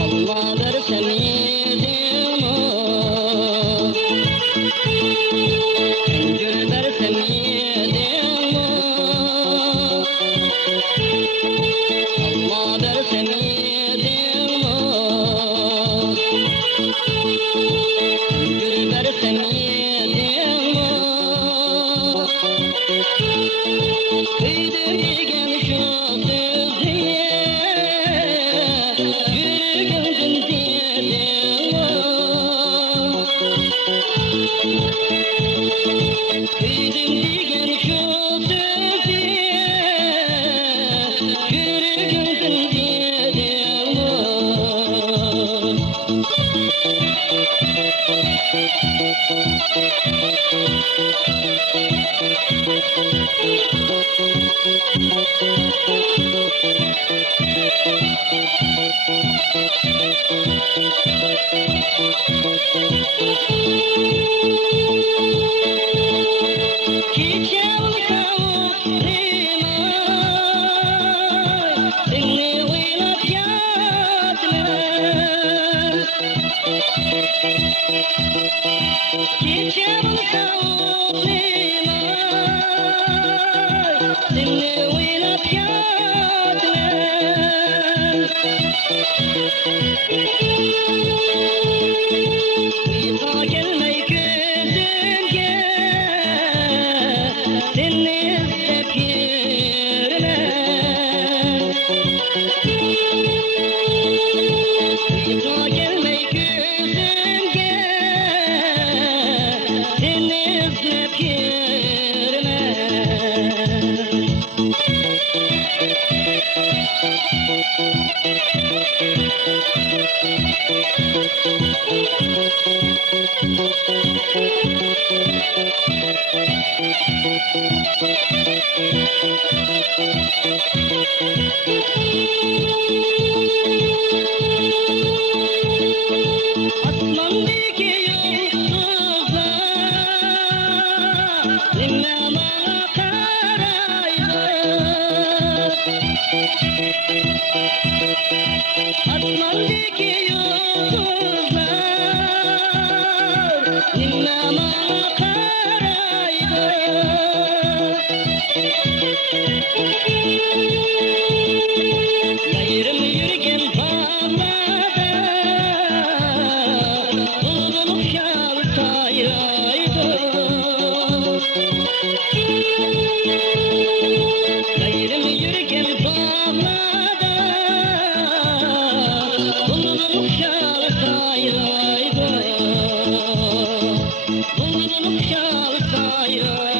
Allah versem yedim o, gül versem yedim o. Allah versem yedim o, gül versem yedim o. Kıydıgan şu sözüye yürügündün dedim o. Kıydım degan şu sözüye yürügündün dedim o. Çiçeğim kavukluğuma seni oynat yatma. Çiçeğim kavukluğuma seni oynat yatma. İsa gelmey gözümge seni izlep yürüme. İsa gelmey gözümge seni izlep yürüme. Asmandaki yıldızlar dinleme karaydı. Asmandaki yıldızlar dinleme karaydı. Yayrım yürgen bağlarda bulbul şal sayraydı. Yayrım yürgen bağlarda bulbul şal sayraydı. Bulbul şal sayraydı.